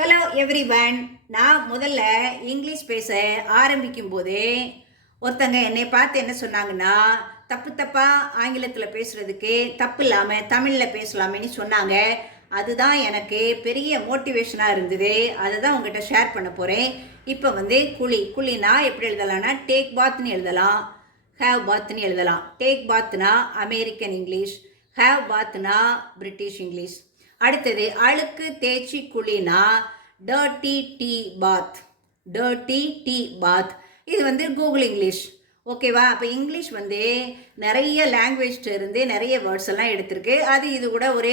Hello everyone. நான் முதல்ல English பேச ஆரம்பிக்கும் போதே ஒருத்தங்க என்னை பார்த்து என்ன சொன்னாங்கன்னா, தப்பு தப்பாக ஆங்கிலத்தில் பேசுகிறதுக்கு தப்பு இல்லாமல் தமிழில் பேசலாமேன்னு சொன்னாங்க. அதுதான் எனக்கு பெரிய மோட்டிவேஷனாக இருந்தது. அதை தான் உங்கள்கிட்ட ஷேர் பண்ண போகிறேன். இப்போ குழினா எப்படி எழுதலாம்னா டேக் பாத்னு எழுதலாம், ஹேவ் பாத்னு எழுதலாம். டேக் பாத்னா அமெரிக்கன் இங்கிலீஷ், ஹேவ் பாத்னா பிரிட்டிஷ் இங்கிலீஷ். அடுத்தது அழுக்கு தேய்ச்சி குழினா dirty tea bath, dirty tea bath. இது கூகுள் இங்கிலீஷ். ஓகேவா? அப்போ இங்கிலீஷ் நிறைய லாங்குவேஜ் இருந்து நிறைய வேர்ட்ஸ் எல்லாம் எடுத்திருக்கு. இது கூட ஒரு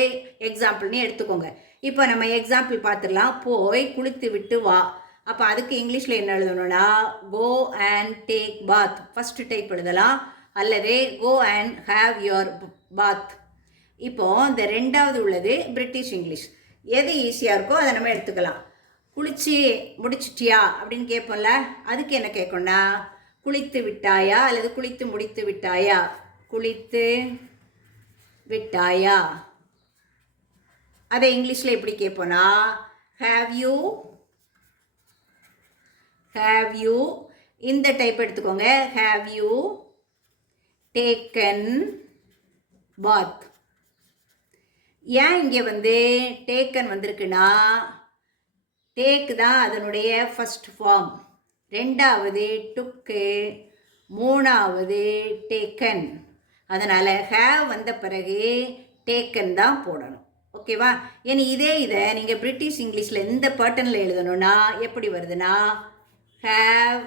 எக்ஸாம்பிள்னு எடுத்துக்கோங்க. இப்போ நம்ம எக்ஸாம்பிள் பார்த்துடலாம். போய் குளித்து விட்டு வா. அப்போ அதுக்கு இங்கிலீஷில் என்ன எழுதணும்னா go and take bath first type எழுதலாம், அல்லது go and have your bath. இப்போ இந்த ரெண்டாவது உள்ளது பிரிட்டிஷ் இங்கிலீஷ். எது ஈஸியாக இருக்கோ அதை நம்ம எடுத்துக்கலாம். குளிச்சு முடிச்சிட்டியா அப்படின்னு கேட்போம்ல, அதுக்கு என்ன கேட்கணும்னா குளித்து விட்டாயா அல்லது குளித்து முடித்து விட்டாயா. குளித்து விட்டாயா அதை இங்கிலீஷில் எப்படி கேட்போம்னா ஹேவ் யூ, ஹேவ் யூ. இந்த டைப் எடுத்துக்கோங்க. ஹேவ் யூ டேக்கன் பாத். ஏன் இங்கே டேக்கன் வந்திருக்குன்னா டேக் தான் அதனுடைய ஃபஸ்ட் ஃபார்ம், ரெண்டாவது டுக்கு, மூணாவது டேக்கன். அதனால் ஹேவ் வந்த பிறகு டேக்கன் தான் போடணும். ஓகேவா? ஏன்னா இதை நீங்கள் பிரிட்டிஷ் இங்கிலீஷில் எந்த பேட்டர்னில் எழுதணும்னா எப்படி வருதுன்னா ஹேவ்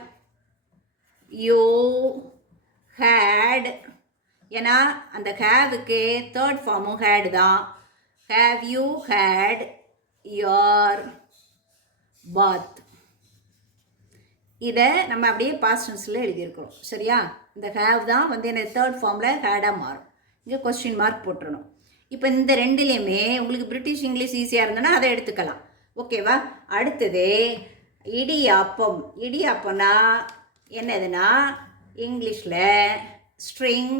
யூ ஹேட். ஏன்னா அந்த ஹேவுக்கு தேர்ட் ஃபார்மும் ஹேடு தான். Have you had your bath? இதை நம்ம அப்படியே பாஸ்ட் டென்ஸில் எழுதியிருக்கிறோம். சரியா? இந்த ஹேவ் தான் என்ன தேர்ட் ஃபார்மில் ஹேடாக மாறும். இங்கே கொஸ்டின் மார்க் போட்டுருணும். இப்போ இந்த ரெண்டுலேயுமே உங்களுக்கு பிரிட்டிஷ் இங்கிலீஷ் ஈஸியாக இருந்ததுன்னா அதை எடுத்துக்கலாம். ஓகேவா? அடுத்தது இடியாப்பம். இடியாப்பம்னா என்னதுன்னா இங்கிலீஷில் ஸ்ட்ரிங்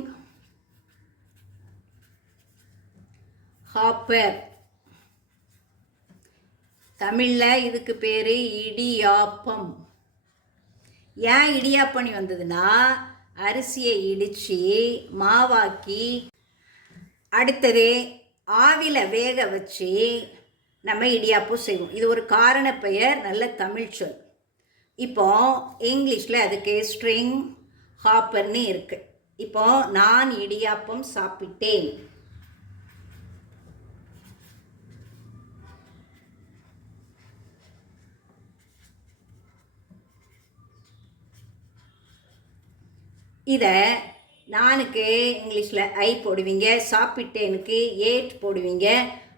ஹாப்பர். தமிழில் இதுக்கு பேர் இடியாப்பம். ஏன் இடியாப்பணி வந்ததுன்னா அரிசியை இடித்து மாவாக்கி அடுத்தது ஆவியில் வேக வச்சு நம்ம இடியாப்பம் செய்வோம். இது ஒரு காரண பெயர், நல்ல தமிழ் சொல். இப்போ இங்கிலீஷில் அதுக்கு ஸ்ட்ரிங் ஹாப்பர்னு இருக்குது. இப்போ நான் இடியாப்பம் சாப்பிட்டேன். இதை நானுக்கு இங்கிலீஷில் ஐ போடுவீங்க, சாப்பிட்டேனுக்கு ஏட் போடுவீங்க.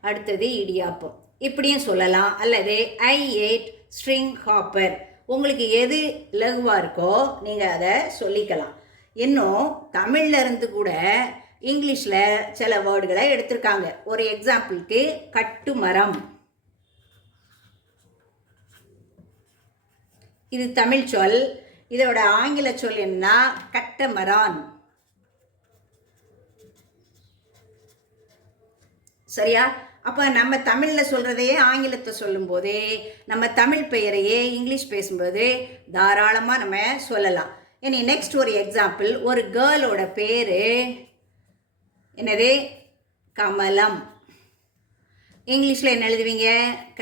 அடுத்தது இடியாப்பம் இப்படியும் சொல்லலாம், அல்லது ஐ ஏட் ஸ்ட்ரிங் ஹாப்பர். உங்களுக்கு எது லகுவாக இருக்கோ நீங்கள் அதை சொல்லிக்கலாம். இன்னும் தமிழில் இருந்து கூட இங்கிலீஷில் சில வேர்டுகளை எடுத்திருக்காங்க. ஒரு எக்ஸாம்பிளுக்கு கட்டுமரம். இது தமிழ் சொல். இதோட ஆங்கில சொல் என்ன? கட்டமரான். சரியா? அப்போ நம்ம தமிழில் சொல்கிறதையே ஆங்கிலத்தை சொல்லும்போது நம்ம தமிழ் பெயரையே இங்கிலீஷ் பேசும்போது தாராளமாக நம்ம சொல்லலாம். இனி நெக்ஸ்ட் ஒரு எக்ஸாம்பிள். ஒரு கேர்ளோட பேர் என்னது? கமலம். இங்கிலீஷில் என்ன எழுதுவீங்க?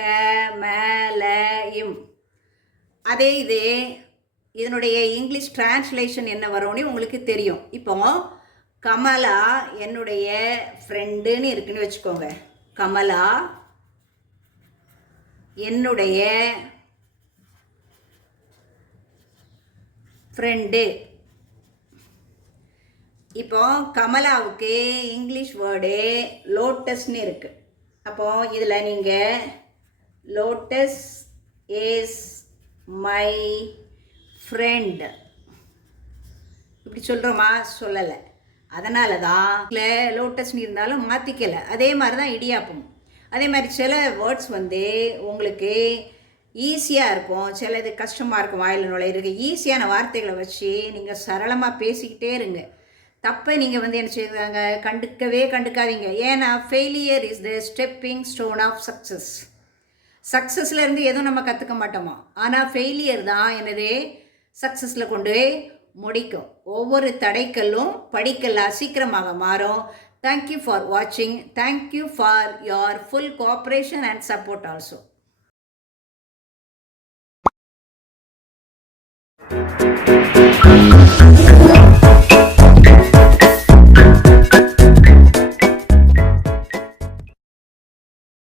கமலயும். அதே இதனுடைய இங்கிலீஷ் டிரான்ஸ்லேஷன் என்ன வரும்னு உங்களுக்கு தெரியும். இப்போ கமலா என்னுடைய ஃப்ரெண்டுன்னு இருக்குன்னு வச்சுக்கோங்க. கமலா என்னுடைய ஃப்ரெண்டு. இப்போ கமலாவுக்கு இங்கிலீஷ் வேர்டு லோட்டஸ்ன்னு இருக்குது. அப்போ இதில் நீங்கள் லோட்டஸ் இஸ் மை ஃப்ரெண்ட் இப்படி சொல்கிறோமா? சொல்லலை. அதனால தான் லோட்டஸ்ன்னு இருந்தாலும் மாற்றிக்கலை. அதே மாதிரி தான் இடியாப்பம். அதே மாதிரி சில வேர்ட்ஸ் உங்களுக்கு ஈஸியாக இருக்கும், சிலது கஷ்டமாக இருக்கும் வாயில் நுழையிறது. ஈஸியான வார்த்தைகளை வச்சு நீங்கள் சரளமாக பேசிக்கிட்டே இருங்க. தப்பை நீங்கள் என்ன செய்வாங்க? கண்டுக்காதீங்க. ஏன்னா failure is the stepping stone of success. சக்ஸஸ்லேருந்து எதுவும் நம்ம கற்றுக்க மாட்டோமா, ஆனால் ஃபெயிலியர் தான் என்னது சக்ஸஸில் கொண்டு முடிக்கும். ஒவ்வொரு தடைக்கல்லும் படிக்கல்லாக சீக்கிரமாக மாறும். தேங்க்யூ ஃபார் வாட்சிங். Thank you for your full cooperation and support also.